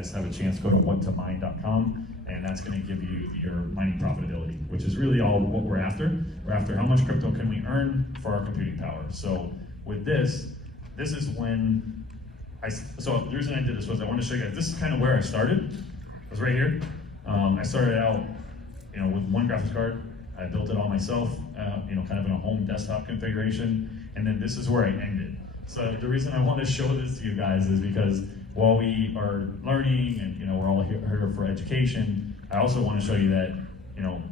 guys have a chance, go to whattomine.com, and that's going to give you your mining profitability, which is really all what we're after. We're after how much crypto can we earn for our computing power. So with this is when so the reason I did this was I wanted to show you guys, this is kind of where I started. It was right here. I started out, with one graphics card. I built it all myself, kind of in a home desktop configuration, and then this is where I ended. So the reason I want to show this to you guys is because while we are learning and we're all here for education, I also want to show you that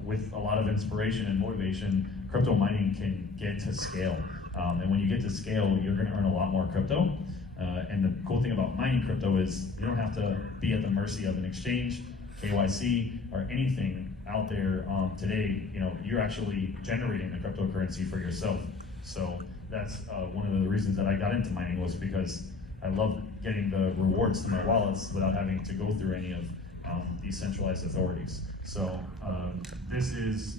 with a lot of inspiration and motivation, crypto mining can get to scale. And when you get to scale, you're going to earn a lot more crypto. And the cool thing about mining crypto is you don't have to be at the mercy of an exchange, KYC, or anything out there today. You're actually generating the cryptocurrency for yourself. So that's one of the reasons that I got into mining, was because I love getting the rewards to my wallets without having to go through any of these centralized authorities. So this is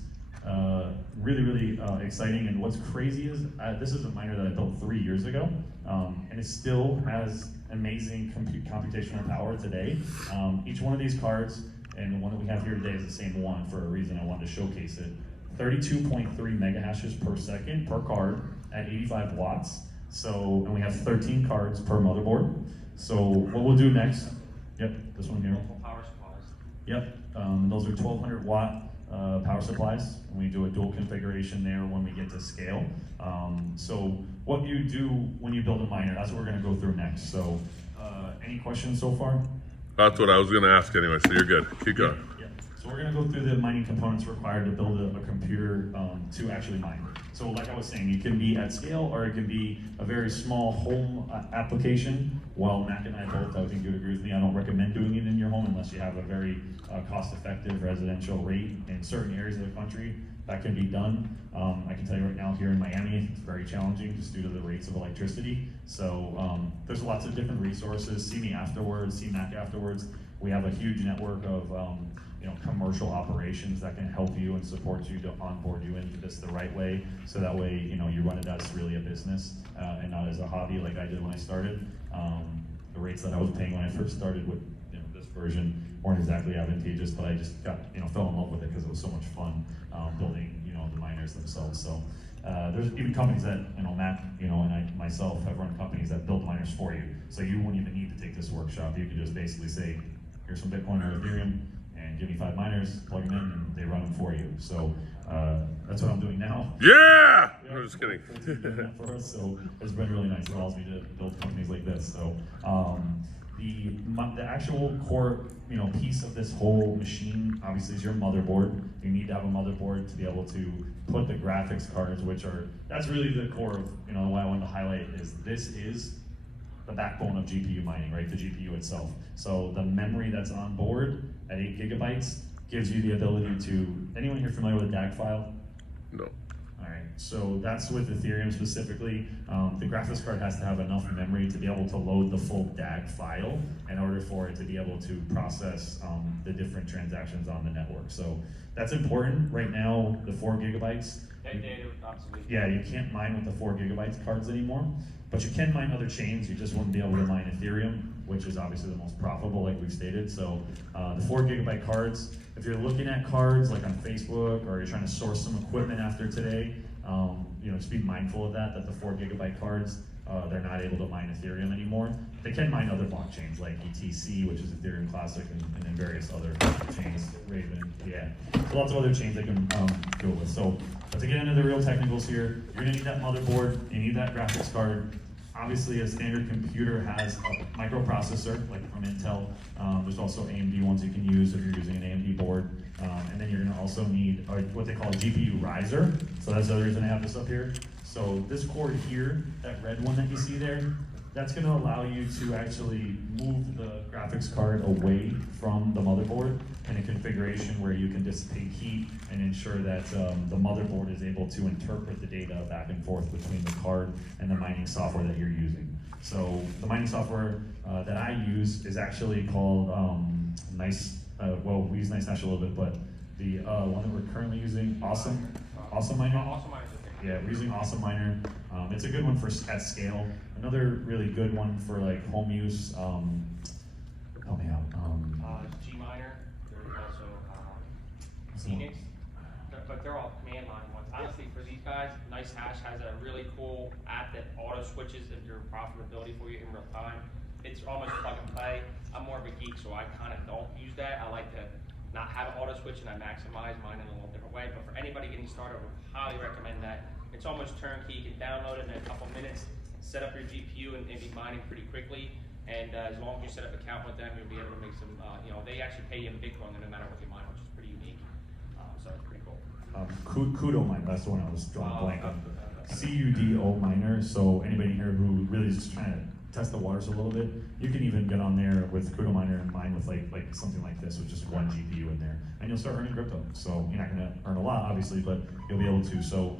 really, really exciting. And what's crazy is this is a miner that I built 3 years ago, and it still has amazing computational power today. Each one of these cards, and the one that we have here today, is the same one for a reason. I wanted to showcase it. 32.3 mega hashes per second per card at 85 watts. So, and we have 13 cards per motherboard. So what we'll do next, yep, this one here. Power supplies. Yep, those are 1200 watt power supplies. And we do a dual configuration there when we get to scale. So what you do when you build a miner, that's what we're gonna go through next. So any questions so far? That's what I was going to ask anyway, so you're good. Keep going. Yeah. So we're going to go through the mining components required to build a computer to actually mine. So like I was saying, it can be at scale, or it can be a very small home application. While Mac and I both, I think you'd agree with me, I don't recommend doing it in your home unless you have a very cost-effective residential rate. In certain areas of the country, that can be done. I can tell you right now, here in Miami, it's very challenging just due to the rates of electricity. So there's lots of different resources. See me afterwards, see Mac afterwards. We have a huge network of commercial operations that can help you and support you to onboard you into this the right way. So that way, you run it as really a business and not as a hobby like I did when I started. The rates that I was paying when I first started with this version weren't exactly advantageous, but I just fell in love with it because it was so much fun building the miners themselves. So there's even companies that Matt and I myself have run companies that build miners for you. So you wouldn't even need to take this workshop. You can just basically say, here's some Bitcoin or Ethereum, and give me 5 miners, plug them in, and they run them for you. So that's what I'm doing now. Yeah! I'm just kidding. Doing that for us, so it's been really nice. It allows me to build companies like this. So the actual core piece of this whole machine obviously is your motherboard. You need to have a motherboard to be able to put the graphics cards, that's really the core of why I wanted to highlight is this is the backbone of GPU mining, right? The GPU itself. So the memory that's on board at 8 gigabytes gives you the ability to, anyone here familiar with a DAG file? No. All right, so that's with Ethereum specifically. The graphics card has to have enough memory to be able to load the full DAG file in order for it to be able to process the different transactions on the network. So that's important. Right now, the 4 gigabytes. Yeah, you can't mine with the 4 gigabytes cards anymore, but you can mine other chains. You just wouldn't be able to mine Ethereum, which is obviously the most profitable, like we've stated. So the 4 gigabyte cards, if you're looking at cards like on Facebook, or you're trying to source some equipment after today, just be mindful of that the 4 gigabyte cards, they're not able to mine Ethereum anymore. They can mine other blockchains like ETC, which is Ethereum Classic, and then various other chains, Raven, yeah. So lots of other chains they can go with. So, but to get into the real technicals here, you're gonna need that motherboard, you need that graphics card. Obviously, a standard computer has a microprocessor, like from Intel. There's also AMD ones you can use if you're using an AMD board. And then you're gonna also need what they call a GPU riser. So that's the other reason I have this up here. So this cord here, that red one that you see there, that's gonna allow you to actually move the graphics card away from the motherboard in a configuration where you can dissipate heat and ensure that the motherboard is able to interpret the data back and forth between the card and the mining software that you're using. So the mining software that I use is actually called well, we use NiceHash a little bit, but the one that we're currently using, Awesome Miner. Yeah, we're using Awesome Miner. It's a good one for at scale. Another really good one for like home use. Help me out. Phoenix, but they're all command line ones. Honestly, for these guys, Nice Hash has a really cool app that auto switches your profitability for you in real time. It's almost plug and play. I'm more of a geek, so I kind of don't use that. I like to not have an auto switch, and I maximize mine in a little different way. But for anybody getting started, I would highly recommend that. It's almost turnkey. You can download it in a couple minutes, set up your GPU, and be mining pretty quickly. And as long as you set up an account with them, you'll be able to make some, they actually pay you in Bitcoin no matter what you mine, which is pretty unique. So it's pretty cool. Kudo Miner, that's the one I was drawing a blank on. CUDO Miner, so anybody here who really is just trying to test the waters a little bit, you can even get on there with Kudo Miner and mine with like something like this with just one GPU in there, and you'll start earning crypto. So you're not gonna earn a lot, obviously, but you'll be able to. So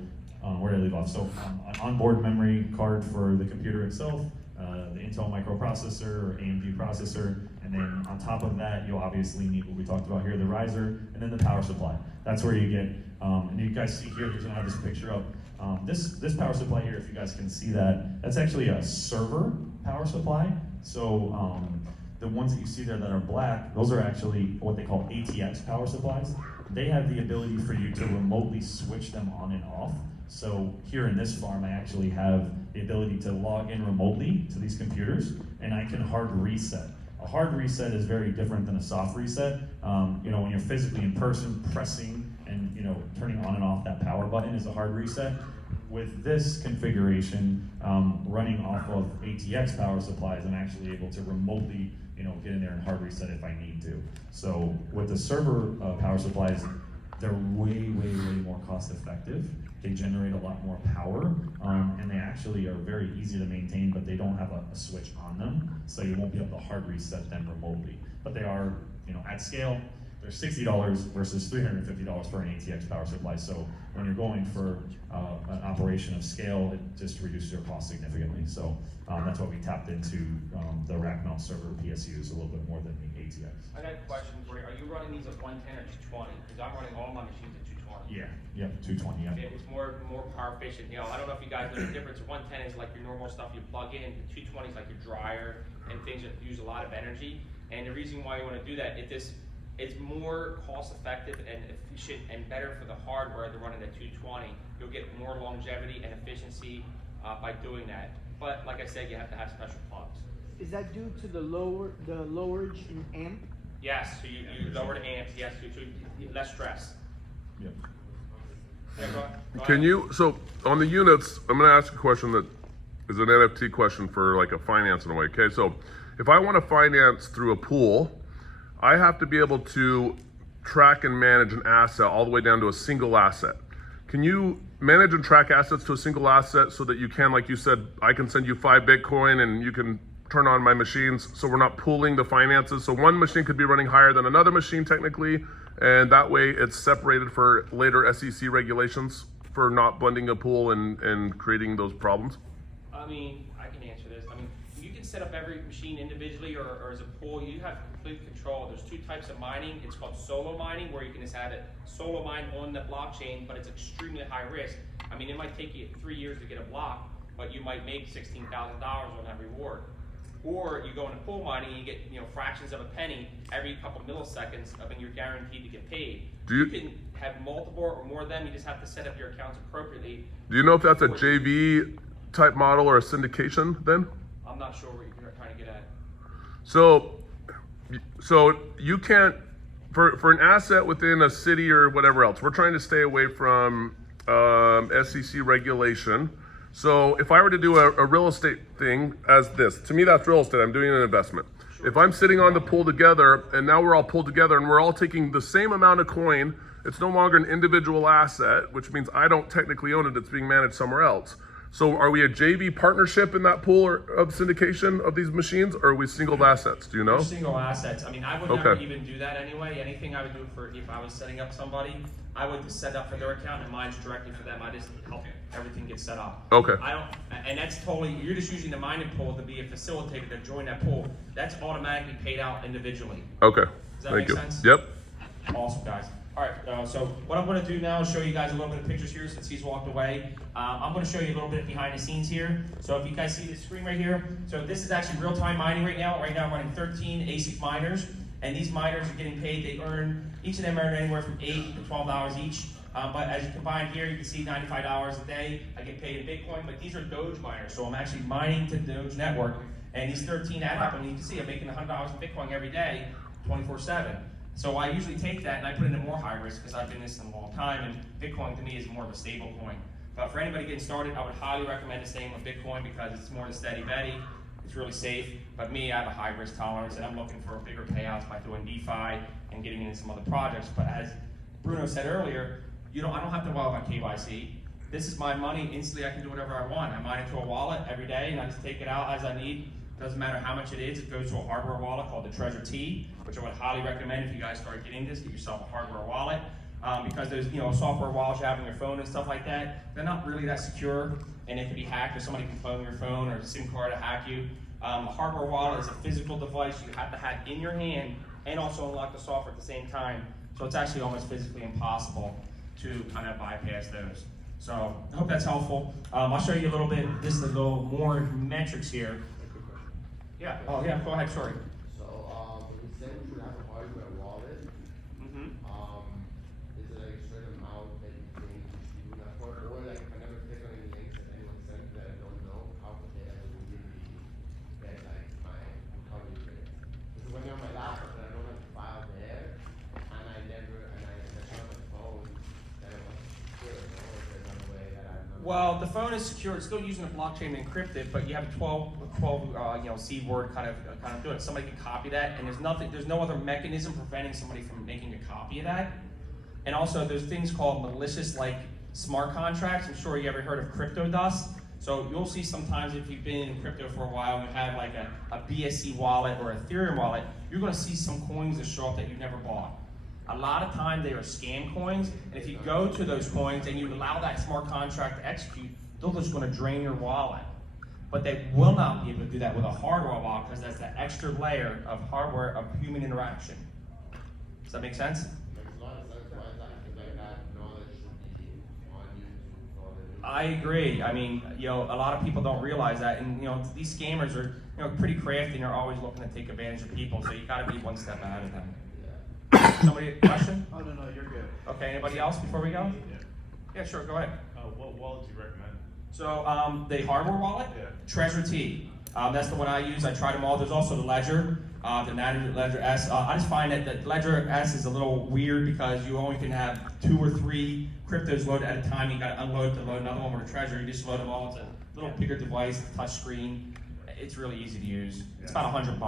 where did I leave off? So an onboard memory card for the computer itself, the Intel microprocessor or AMD processor, and then on top of that, you'll obviously need what we talked about here, the riser, and then the power supply. That's where you get, and you guys see here, he's gonna have this picture up. This power supply here, if you guys can see that, that's actually a server power supply. So the ones that you see there that are black, those are actually what they call ATX power supplies. They have the ability for you to remotely switch them on and off. So here in this farm, I actually have the ability to log in remotely to these computers, and I can hard reset. A hard reset is very different than a soft reset. When you're physically in person, pressing and turning on and off that power button is a hard reset. With this configuration, running off of ATX power supplies, I'm actually able to remotely get in there and hard reset if I need to. So with the server power supplies, they're way, way, way more cost effective. They generate a lot more power, and they actually are very easy to maintain, but they don't have a switch on them, so you won't be able to hard reset them remotely. But they are, at scale, they're $60 versus $350 for an ATX power supply. So when you're going for an operation of scale, it just reduces your cost significantly. So that's why we tapped into the rack mount server PSUs a little bit more than the ATX. I got a question for you. Are you running these at 110 or 220? Because I'm running all my machines at 220. Yeah, 220, yeah. It's more power efficient. I don't know if you guys know the difference. 110 is like your normal stuff you plug in. The 220 is like your dryer and things that use a lot of energy. And the reason why you want to do that, it's more cost effective and efficient and better for the hardware to run it at 220. You'll get more longevity and efficiency by doing that. But like I said, you have to have special plugs. Is that due to the lowerage in amp? Yes, so you lower the amps, yes, so less stress. Yep. Yeah, go ahead. Can you, so on the units, I'm gonna ask a question that is an NFT question for like a finance in a way, okay? So if I wanna finance through a pool, I have to be able to track and manage an asset all the way down to a single asset. Can you manage and track assets to a single asset so that you can, like you said, I can send you 5 Bitcoin and you can turn on my machines so we're not pooling the finances? So one machine could be running higher than another machine technically, and that way it's separated for later SEC regulations for not blending a pool and creating those problems? I mean, I can answer this. I mean, you can set up every machine individually or as a pool. You have complete control. There's 2 types of mining. It's called solo mining, where you can just have it solo mine on the blockchain, but it's extremely high risk. I mean, it might take you 3 years to get a block, but you might make $16,000 on that reward. Or you go into pool mining and you get fractions of a penny every couple milliseconds. I mean, you're guaranteed to get paid. You can have multiple or more of them. You just have to set up your accounts appropriately. Do you know if that's a JV type model or a syndication then? I'm not sure what you're trying to get at. So you can't, for an asset within a city or whatever else, we're trying to stay away from SEC regulation. So if I were to do a real estate thing as this, to me that's real estate, I'm doing an investment. If I'm sitting on the pool together and now we're all pulled together and we're all taking the same amount of coin, it's no longer an individual asset, which means I don't technically own it, it's being managed somewhere else. So are we a JV partnership in that pool of syndication of these machines, or are we single assets? Do you know? We're single assets. I mean, I would never even do that anyway. Anything I would do if I was setting up somebody, I would set up for their account and mine's directly for them. I just help everything get set up. Okay. And that's totally, you're just using the mining pool to be a facilitator to join that pool. That's automatically paid out individually. Okay. Does that make sense? Yep. Awesome, guys. All right, so what I'm going to do now is show you guys a little bit of pictures here since he's walked away. I'm going to show you a little bit behind the scenes here. So if you guys see the screen right here, so this is actually real-time mining right now. Right now I'm running 13 Asic miners, And these miners are getting paid, each of them earn anywhere from $8 to $12 each. But as you combine here, you can see $95 a day. I get paid in Bitcoin, but these are Doge miners. So I'm actually mining to the Doge network. And these 13 add up, and you can see I'm making $100 in Bitcoin every day, 24/7. So I usually take that and I put it in more high risk because I've been in this a long time, and Bitcoin to me is more of a stable coin. But for anybody getting started, I would highly recommend staying with Bitcoin because it's more the steady Betty. It's really safe. But me, I have a high risk tolerance, and I'm looking for bigger payouts by doing DeFi and getting into some other projects. But as Bruno said earlier, I don't have to worry about KYC. This is my money. Instantly, I can do whatever I want. I mine into a wallet every day, and I just take it out as I need. Doesn't matter how much it is. It goes to a hardware wallet called the Treasure T, which I would highly recommend if you guys start getting this. Get yourself a hardware wallet because there's software wallets you have on your phone and stuff like that. They're not really that secure, and it can be hacked, or somebody can clone your phone or a SIM card to hack you. A hardware wallet is a physical device you have to have in your hand and also unlock the software at the same time. So it's actually almost physically impossible to kind of bypass those. So I hope that's helpful. I'll show you a little bit, just a little more metrics here. Yeah, oh yeah, go ahead, sorry. So, when you said you should have a hardware wallet, Mm-hmm. is it like a certain amount that you think you should do that for? Or like, if I never click on any links that anyone sent that I don't know, how could they ever really get like my recovery rate? Because when you're on my laptop and I don't have the file there, and I check on my phone, then it wasn't secure, or is there another way that I'm not? Well, the phone is secure. It's still using a blockchain to encrypt it, but you have a 12 seed word kind of do it. Somebody can copy that, and there's no other mechanism preventing somebody from making a copy of that. And also, there's things called malicious, like smart contracts. I'm sure you ever heard of crypto dust. So you'll see sometimes if you've been in crypto for a while and you have like a BSC wallet or Ethereum wallet, you're going to see some coins that show up that you've never bought. A lot of time they are scam coins, and if you go to those coins and you allow that smart contract to execute, they're just going to drain your wallet. But they will not be able to do that with a hardware wallet because that's that extra layer of hardware of human interaction. Does that make sense? Makes a lot of sense. Why is that? Because like that knowledge should be on YouTube for all the news. I agree. I mean, a lot of people don't realize that, and these scammers are, pretty crafty and are always looking to take advantage of people. So you got to be one step ahead of them. Somebody question? Oh, no, you're good. Okay. Anybody else before we go? Yeah, sure. Go ahead. What wallet do you recommend? So the hardware wallet, Yeah. Treasure T. That's the one I use. I tried them all. There's also the Ledger, the Ledger S. I just find that the Ledger S is a little weird because you only can have 2 or 3 cryptos loaded at a time. You got to unload to load another one with a Treasure. You just load them all. It's a little bigger device, touch screen. It's really easy to use. It's about $100.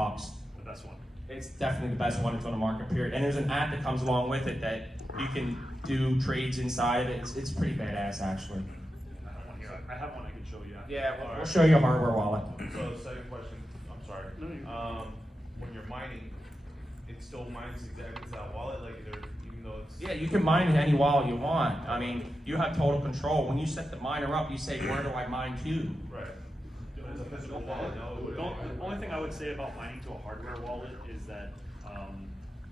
The best one. It's definitely the best one that's on the market, period. And there's an app that comes along with it that you can do trades inside of it. It's pretty badass, actually. I have one here. I have one I can show you. Yeah, we'll show you a hardware wallet. So, second question, I'm sorry. When you're mining, it still mines exactly to that wallet, like even though it's... Yeah, you can mine in any wallet you want. I mean, you have total control. When you set the miner up, you say, where do I mine to? Right. It's a physical wallet, no? The only thing I would say about mining to a hardware wallet is that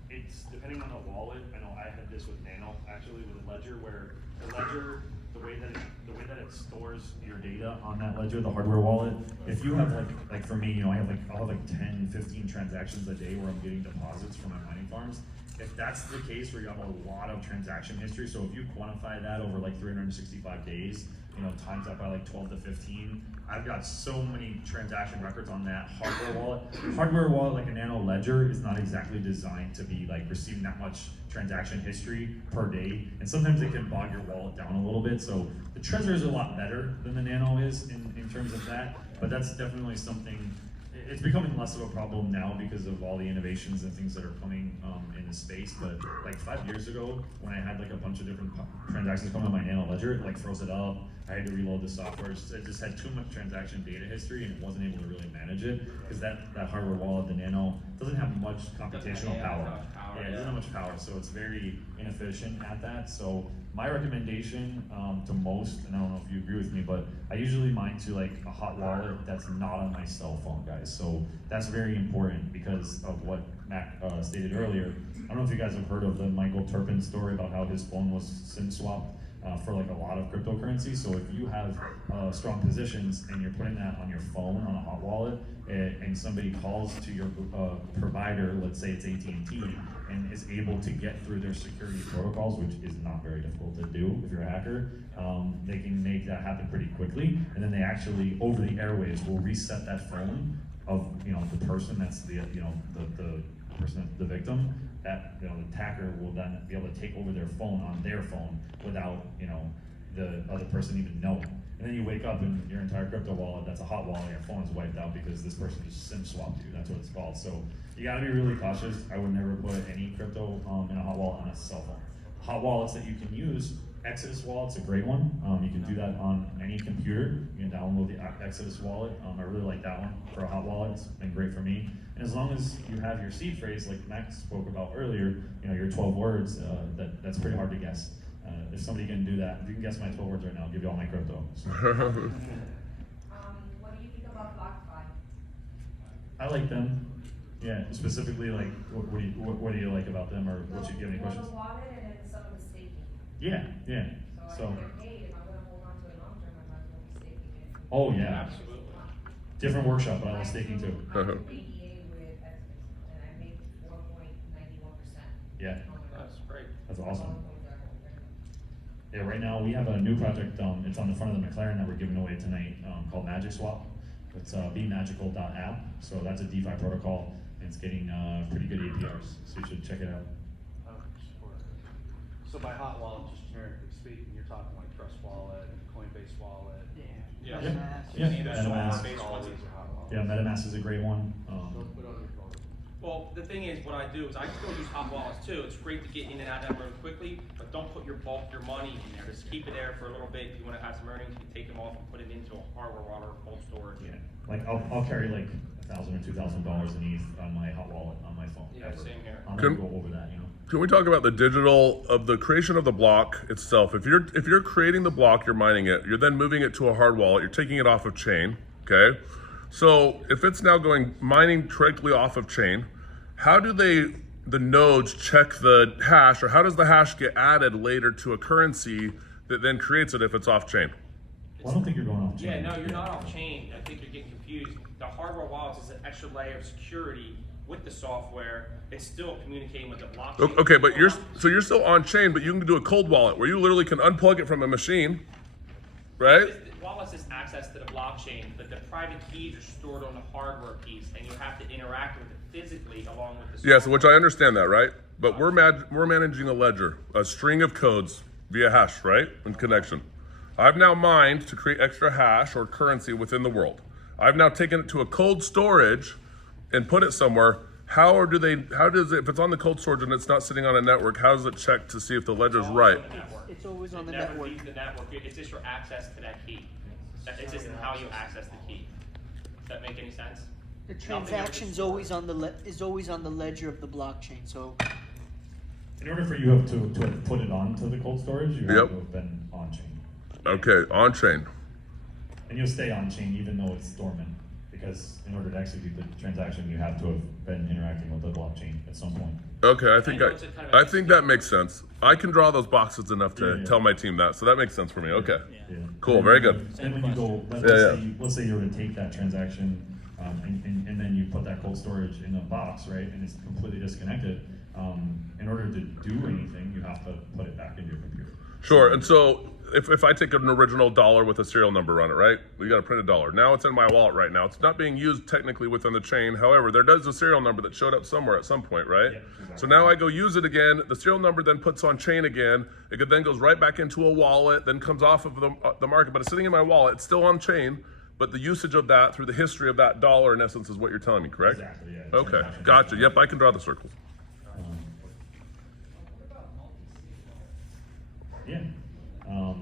it's depending on the wallet. I know I had this with Nano actually with a Ledger, where the Ledger, the way that it stores your data on that Ledger, the hardware wallet. If you have like for me, I'll have like 10, 15 transactions a day where I'm getting deposits from my mining farms. If that's the case where you have a lot of transaction history, so if you quantify that over like 365 days, times that by like 12 to 15, I've got so many transaction records on that hardware wallet. Hardware wallet like a Nano Ledger is not exactly designed to be like receiving that much transaction history per day, and sometimes it can bog your wallet down a little bit. So the Trezor is a lot better than the Nano is in terms of that, but that's definitely something. It's becoming less of a problem now because of all the innovations and things that are coming in the space. But like 5 years ago, when I had like a bunch of different transactions come on my Nano Ledger, it like froze it up. I had to reload the software. It just had too much transaction data history, and it wasn't able to really manage it because that hardware wallet, the Nano, doesn't have much computational power. Yeah, it doesn't have much power, so it's very inefficient at that. So my recommendation to most, and I don't know if you agree with me, but I usually mine to like a hot wallet that's not on my cell phone, guys. So that's very important because of what Mac stated earlier. I don't know if you guys have heard of the Michael Turpin story about how his phone was SIM swapped for like a lot of cryptocurrency. So if you have strong positions and you're putting that on your phone on a hot wallet, and somebody calls to your provider, let's say it's AT&T, and is able to get through their security protocols, which is not very difficult to do if you're a hacker, they can make that happen pretty quickly, and then they actually, over the airwaves, will reset that phone of the person that's the person, the victim. That the attacker will then be able to take over their phone on their phone without the other person even knowing. And then you wake up and your entire crypto wallet, that's a hot wallet, your phone is wiped out because this person just SIM swapped you. That's what it's called. So you gotta be really cautious. I would never put any crypto in a hot wallet on a cell phone. Hot wallets that you can use, Exodus wallet's a great one. You can do that on any computer. You can download the Exodus wallet. I really like that one for a hot wallet. It's been great for me. And as long as you have your seed phrase, like Max spoke about earlier, your 12 words, that's pretty hard to guess. If somebody can do that, if you can guess my 12 words right now, I'll give you all my crypto. So. What do you think about BlockFi? I like them. Yeah, specifically, like, what do you like about them, or what you give any questions? The wallet and then some of the staking. Yeah. So I get paid, if I'm gonna hold on to it long term, I might as well be staking it. Oh yeah. Absolutely. Different workshop, but I was staking too. I do ADA with Exodus, and I make 4.91%. Yeah. That's great. That's awesome. Yeah, right now we have a new project. It's on the front of the McLaren that we're giving away tonight, called Magic Swap. It's bemagical.app. So that's a DeFi protocol, and it's getting pretty good APRs. So you should check it out. So by hot wallet, just generically speaking, you're talking like Trust Wallet, Coinbase Wallet. Yeah. Yeah. Either MetaMask. Swan, base ones. Yeah, MetaMask is a great one. Don't put it on your phone. Well, the thing is, what I do is I still use hot wallets too. It's great to get in and out of that really quickly, but don't put your money in there. Just keep it there for a little bit. If you want to have some earnings, you can take them off and put it into a hardware wallet or cold storage. Yeah, like I'll carry like $1,000 or $2,000 in ETH on my hot wallet on my phone. Yeah, ever. same here. I'll never Can- go over that, Can we talk about the digital of the creation of the block itself? If you're creating the block, you're mining it, you're then moving it to a hard wallet, you're taking it off of chain, okay? So if it's now going mining directly off of chain, how do the nodes check the hash, or how does the hash get added later to a currency that then creates it if it's off chain? Well, I don't think you're going off chain. Yeah, no, you're not off chain. I think you're getting confused. The hardware wallets is an extra layer of security with the software. It's still communicating with the blockchain. Okay, but you're still on chain, but you can do a cold wallet where you literally can unplug it from a machine, right? The wallets is access to the blockchain, but the private keys are stored on the hardware piece, and you have to interact with it physically along with the software. Yes, which I understand that, right? But we're managing a ledger, a string of codes via hash, right? And connection. I've now mined to create extra hash or currency within the world. I've now taken it to a cold storage and put it somewhere. How does it, if it's on the cold storage and it's not sitting on a network, how does it check to see if the ledger's right? It's always on the It never network. leaves the network. It's just your access to that key. It's just how you access the key. Does that make any sense? The transaction's always on the is always on the ledger of the blockchain. So In order for you to have put it onto the cold storage, you have Yep. to have been on chain. Okay, on chain. And you'll stay on chain even though it's dormant, because in order to execute the transaction, you have to have been interacting with the blockchain at some point. Okay, I think I know it's a kind of I think that makes sense. I can draw those boxes enough to Yeah. tell my team that, so that makes sense for me. Okay. Yeah. Cool, very good. Then when you go, Yeah. let's say you were to take that transaction, and then you put that cold storage in a box, right, and it's completely disconnected. In order to do anything, you have to put it back into your computer. Sure. And so if I take an original dollar with a serial number on it, right? We got to print a dollar. Now it's in my wallet right now. It's not being used technically within the chain. However, there does a serial number that showed up somewhere at some point, right? Yeah, exactly. So now I go use it again. The serial number then puts on chain again. It then goes right back into a wallet, then comes off of the market, but it's sitting in my wallet. It's still on chain, but the usage of that through the history of that dollar, in essence, is what you're telling me, correct? Exactly, yeah. Okay, Transaction. gotcha. Yep, I can draw the circles. Yeah.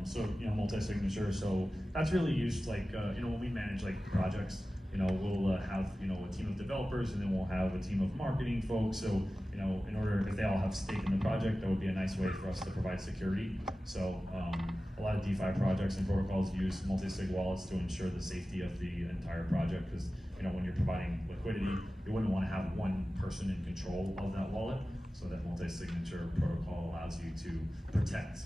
So multi-signature. So that's really used like when we manage like projects. we'll have, a team of developers, and then we'll have a team of marketing folks. So, in order, if they all have stake in the project, that would be a nice way for us to provide security. So, a lot of DeFi projects and protocols use multi-sig wallets to ensure the safety of the entire project, because, when you're providing liquidity, you wouldn't want to have one person in control of that wallet. So that multi-signature protocol allows you to protect,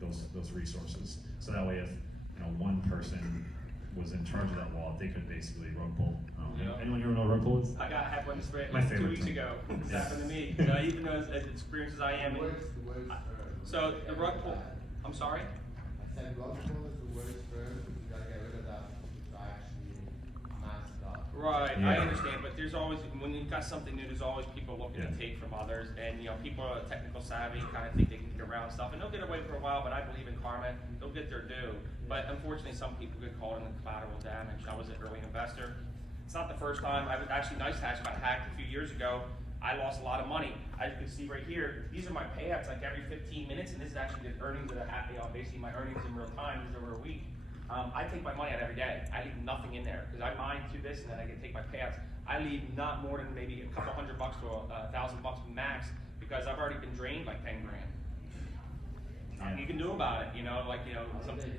those resources. So that way, if one person was in charge of that wallet, they could basically rug pull. Anyone here know what rug pull is? I had one this My favorite 2 weeks thing. ago. This Yeah. happened to me. Even though as experienced as I am. The worst term. So the rug pull. I'm sorry. I said rug pull is the worst term, because you gotta get rid of that, to actually mask up. Right, I Yeah. understand, but there's always, when you've got something new, there's always people looking to Yeah. take from others, and, people are technical savvy, kind of think they can get around stuff, and they'll get away for a while, but I believe in karma, they'll get their due. But unfortunately, some people get caught in the collateral damage. I was an early investor. It's not the first time. I was actually, NiceHash got hacked a few years ago. I lost a lot of money. As you can see right here, these are my payouts like every 15 minutes, and this is actually the earnings that I have, basically my earnings in real time, these are over a week. I take my money out every day. I leave nothing in there, because I mine to this, and then I can take my payouts. I leave not more than maybe a couple $100 to $1,000 max, because I've already been drained like 10 grand. You can do about it, something.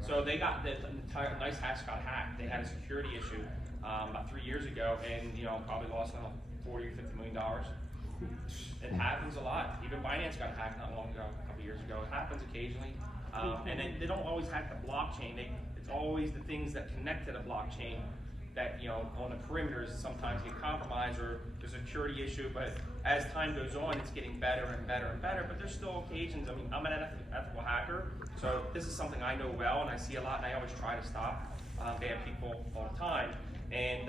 So they got the entire NiceHash got hacked. They had a security issue about 3 years ago, and probably lost $40 or $50 million. It happens a lot. Even Binance got hacked not long ago, a couple years ago. It happens occasionally, and then they don't always hack the blockchain. It's always the things that connect to the blockchain that on the perimeters sometimes get compromised, or there's a security issue. But as time goes on, it's getting better and better and better. But there's still occasions. I mean, I'm an ethical hacker, so this is something I know well, and I see a lot, and I always try to stop bad people all the time. And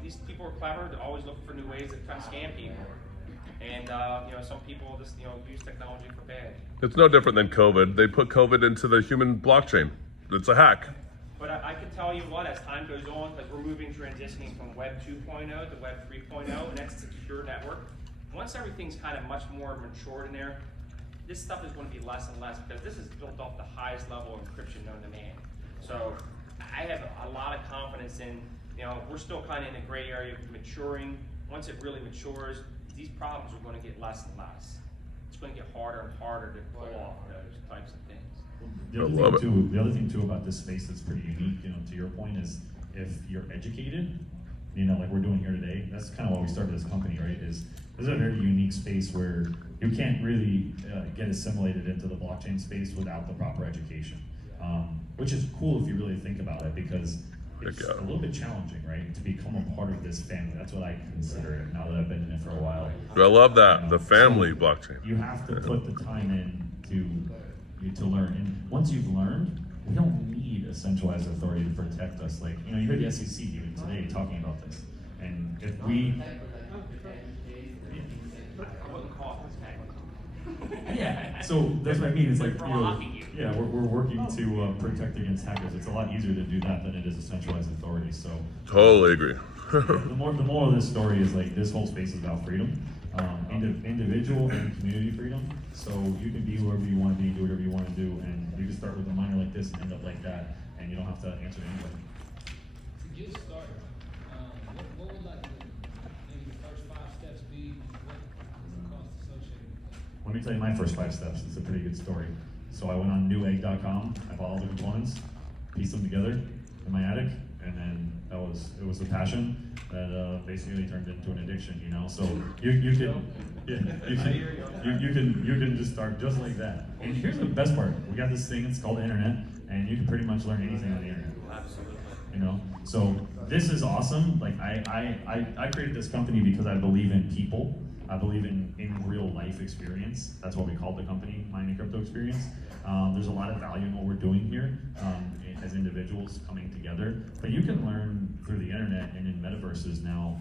these people are clever. They're always looking for new ways to kind of scam people. And some people just use technology for bad. It's no different than COVID. They put COVID into the human blockchain. It's a hack. But I can tell you what, as time goes on, because we're transitioning from Web 2.0 to Web 3.0, and that's a secure network. Once everything's kind of much more matured in there, this stuff is going to be less and less, because this is built off the highest level of encryption known to man. So I have a lot of confidence in, we're still kind of in a gray area of maturing. Once it really matures, these problems are going to get less and less. It's going to get harder and harder to pull off those types of things. The other thing too about this space that's pretty unique, to your point, is if you're educated, like we're doing here today, that's kind of why we started this company, right? This is a very unique space where you can't really get assimilated into the blockchain space without the proper education, which is cool if you really think about it, because it's a little bit challenging, right? To become a part of this family. That's what I consider it now that I've been in it for a while. I love that, the family blockchain. You have to put the time in to learn. And once you've learned, we don't need a centralized authority to protect us. Like, you heard the SEC even today talking about this. And if we... I wouldn't call it Yeah, so that's what I mean. It's like, blocking you. yeah, we're working to protect against hackers. It's a lot easier to do that than it is a centralized authority. So Totally agree. the moral of this story is like this whole space is about freedom, individual and community freedom. So you can be whoever you want to be, do whatever you want to do, and you can start with a miner like this and end up like that, and you don't have to answer to anybody. To get started, what would like maybe the first 5 steps be? What is the cost associated with that? Let me tell you my first 5 steps. It's a pretty good story. So I went on newegg.com, I bought all the components, pieced them together in my attic, and then it was a passion that basically turned into an addiction, So you can just start just like that. And here's the best part: we got this thing. It's called the internet, and you can pretty much learn anything on the internet. Absolutely. So this is awesome. Like I created this company because I believe in people. I believe in real life experience. That's what we call the company, Mining Crypto Experience. There's a lot of value in what we're doing here as individuals coming together. But you can learn through the internet and in metaverses now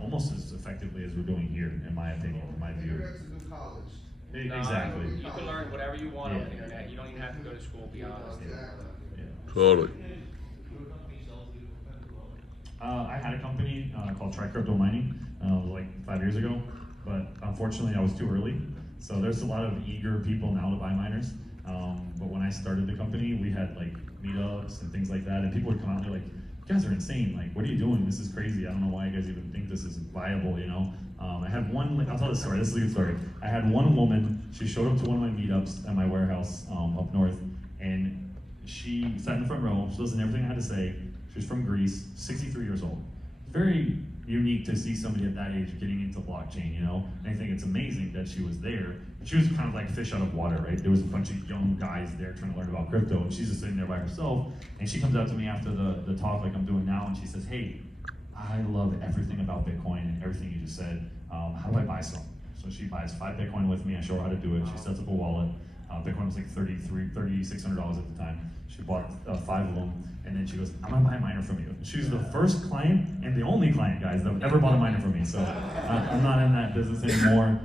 almost as effectively as we're doing here, in my opinion, in my view. Internet's a new college. Exactly. You can learn whatever you want on the Yeah. internet. You don't even have to go to school, to be honest. Yeah. Totally. I had a company called Try Crypto Mining like 5 years ago, but unfortunately I was too early. So there's a lot of eager people now to buy miners. But when I started the company, we had like meetups and things like that, and people would come out there like, you guys are insane. Like, what are you doing? This is crazy. I don't know why you guys even think this is viable, you know? I had one, I'll tell this story, this is a good story. I had one woman, she showed up to one of my meetups at my warehouse up north, and she sat in the front row, she listened to everything I had to say. She was from Greece, 63 years old. Very unique to see somebody at that age getting into blockchain, you know? And I think it's amazing that she was there. She was kind of like fish out of water, right? There was a bunch of young guys there trying to learn about crypto, and she's just sitting there by herself. And she comes out to me after the talk like I'm doing now, and she says, hey, I love everything about Bitcoin and everything you just said. How do I buy some? So she buys 5 Bitcoin with me. I show her how to do it. She sets up a wallet. Bitcoin was like $3,600 at the time. She bought 5 of them, and then she goes, I'm gonna buy a miner from you. She was the first client and the only client, guys, that ever bought a miner from me. So I'm not in that business anymore.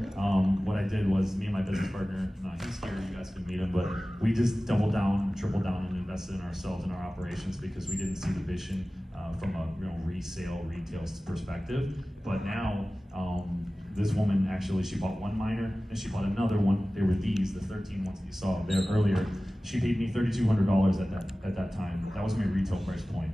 What I did was, me and my business partner, he's here, you guys can meet him, but we just doubled down, tripled down, and invested in ourselves and our operations because we didn't see the vision from a retail perspective. But now, this woman actually, she bought one miner and she bought another one. They were these, the 13 ones that you saw there earlier. She paid me $3,200 at that time. That was my retail price point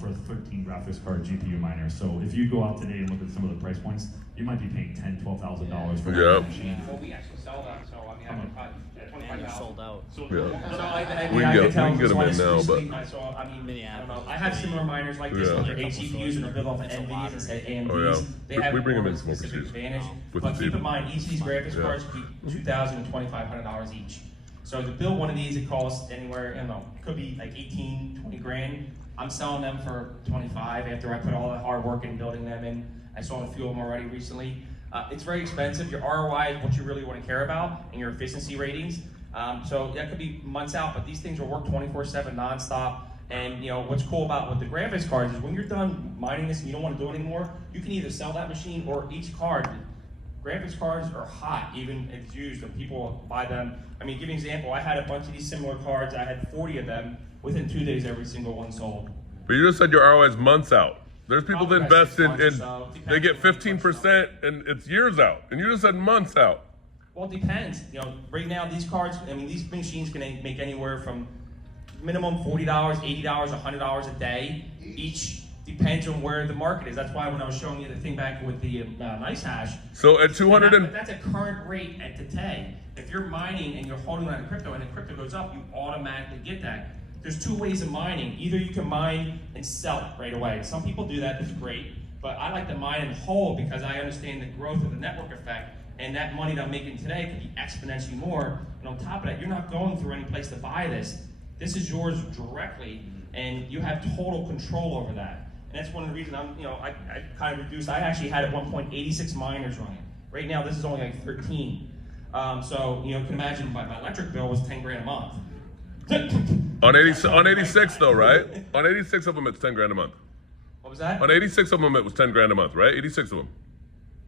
for a 13 graphics card GPU miner. So if you go out today and look at some of the price points, you might be paying $10,000, $12,000 for that machine. Well, we actually sell them, so I mean, I can probably, And you're sold out. So, Yeah. so I We I can can tell get them in now, but- I saw, I mean, I don't know. Minneapolis. I have similar miners like this, Yeah. but they're 8 GPUs and they're built off of NVIDIAs instead of AMDs. Oh, yeah. They We have bring them more in of a smoker specific seats advantage. with But the keep team. in mind, each of these graphics Yeah. cards could be $2,000 and $2,500 each. So to build one of these, it costs anywhere, you know, could be like 18, 20 grand. I'm selling them for 25 after I put all the hard work in building them in. I sold a few of them already recently. It's very expensive. Your ROI is what you really want to care about, and your efficiency ratings. So that could be months out, but these things will work 24/7 nonstop. And you know what's cool about with the graphics cards is when you're done mining this and you don't want to do it anymore, you can either sell that machine or each card. Graphics cards are hot, even if it's used, and people buy them. I mean, give you an example. I had a bunch of these similar cards. I had 40 of them. Within 2 days, every single one sold. But you just said your ROI is months out. There's people that Probably invest about 6 months or in so. they get Depends on what 15% and it's years out. And you just said months out. Well, it depends. You know, right now these cards, I mean, these machines can make anywhere from minimum $40, $80, $100 a day. Each depends on where the market is. That's why when I was showing you the thing back with the nice hash. So at 200 but that's a current rate at today. If you're mining and you're holding on to crypto and the crypto goes up, you automatically get that. There's 2 ways of mining. Either you can mine and sell it right away. Some people do that, that's great. But I like to mine and hold because I understand the growth of the network effect. And that money that I'm making today could be exponentially more. And on top of that, you're not going through any place to buy this. This is yours directly, and you have total control over that. And that's one of the reasons I kind of reduced. I actually had at one point 86 miners running. Right now, this is only like 13. So you can imagine my electric bill was 10 grand a month. On 86 though, right? On 86 of them, it's 10 grand a month. What was that? On 86 of them, it was 10 grand a month, right? 86 of them.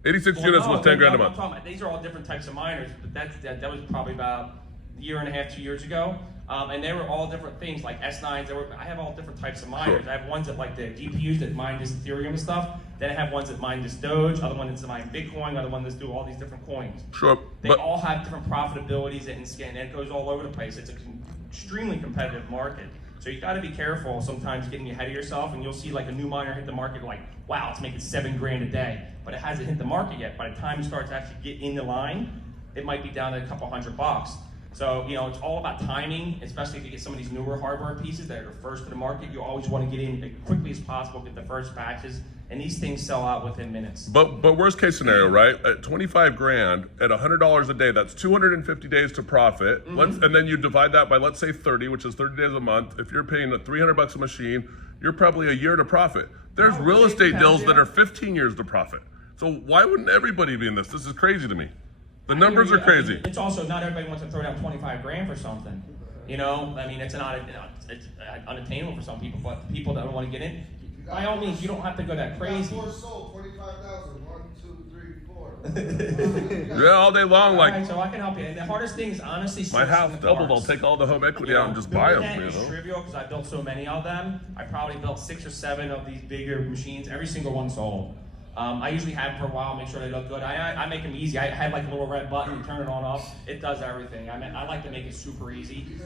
86 Well, units no, was 10 grand a I'm month. talking about- these are all different types of miners, but that was probably about a year and a half, 2 years ago. And they were all different things, like S9s. I have all different types of miners. Sure. I have ones that like the GPUs that mine this Ethereum and stuff. Then I have ones that mine this Doge, other ones that mine Bitcoin, other ones that do all these different coins. Sure, They but all have different profitabilities and it goes all over the place. It's an extremely competitive market. So you got to be careful sometimes getting ahead of yourself, and you'll see like a new miner hit the market like, wow, it's making 7 grand a day, but it hasn't hit the market yet. By the time it starts to actually get in the line, it might be down to a couple $100. So it's all about timing, especially if you get some of these newer hardware pieces that are first to the market. You always want to get in as quickly as possible, get the first batches, and these things sell out within minutes. But worst case scenario, right? At 25 grand, at $100 a day, that's 250 days to profit. Mm-hmm. And then you divide that by, let's say 30, which is 30 days a month. If you're paying $300 a machine, you're probably a year to profit. There's real it estate depends, deals that yeah. are 15 years to profit. So why wouldn't everybody be in this? This is crazy to me. The numbers are crazy. It's also not everybody wants to throw down 25 grand for something. I mean, it's unattainable for some people, but the people that don't want to get in, by all means, you don't have to go that crazy. 4 sold, 45,000. 1, 2, 3, 4. Yeah, all day long, All right, like so I can help you. And the hardest thing is honestly my sourcing house the doubled. I'll parts. take all the home equity out and just buy Building them. that is trivial because I built so many of them. I probably built 6 or 7 of these bigger machines. Every single one sold. I usually have them for a while, make sure they look good. I make them easy. I had like a little red button, you turn it on off. It does everything. I like to make it super easy. These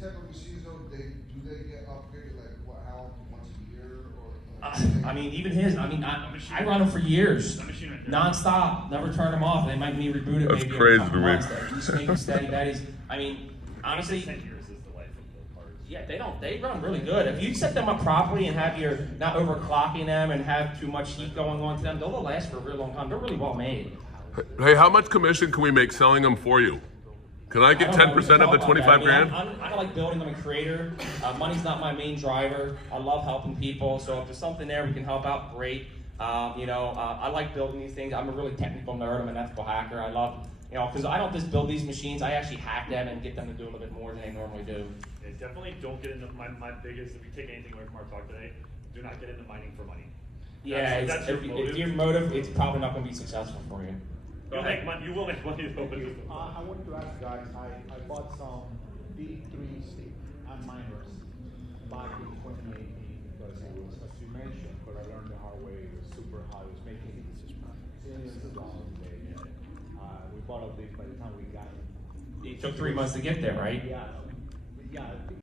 type of machines, though, do they get upgraded like how often, once a year, or I mean, even his, I mean, I run them for years, non-stop, never turn them off. They might need rebooted That's maybe crazy every couple to me. months. They're just making steady Betties. I mean, honestly, 10 years is the life of the cars. yeah, they run really good. If you set them up properly and have your, not overclocking them and have too much heat going on to them, they'll last for a really long time. They're really well made. Hey, how much commission can we make selling them for you? Can I get I don't know, 10% of the 25 grand? I like building. I'm a creator. Money's not my main driver. I love helping people. So if there's something there we can help out, great. I like building these things. I'm a really technical nerd. I'm an ethical hacker. I love, because I don't just build these machines. I actually hack them and get them to do a little bit more than they normally do. Yeah, definitely don't get into my biggest, if you take anything away from our talk today, do not get into mining for money. Yeah, That's if your motive, it's probably not going to be successful for you. You'll make money, you will make money though, but just. I wanted to ask guys, I bought some D3 miners back in 2018 because it was, as you mentioned, but I learned the hard way, it was super high, it was making millions of dollars a day. We bought all these by the time we got it. It took 3 months to get there, right? Yeah,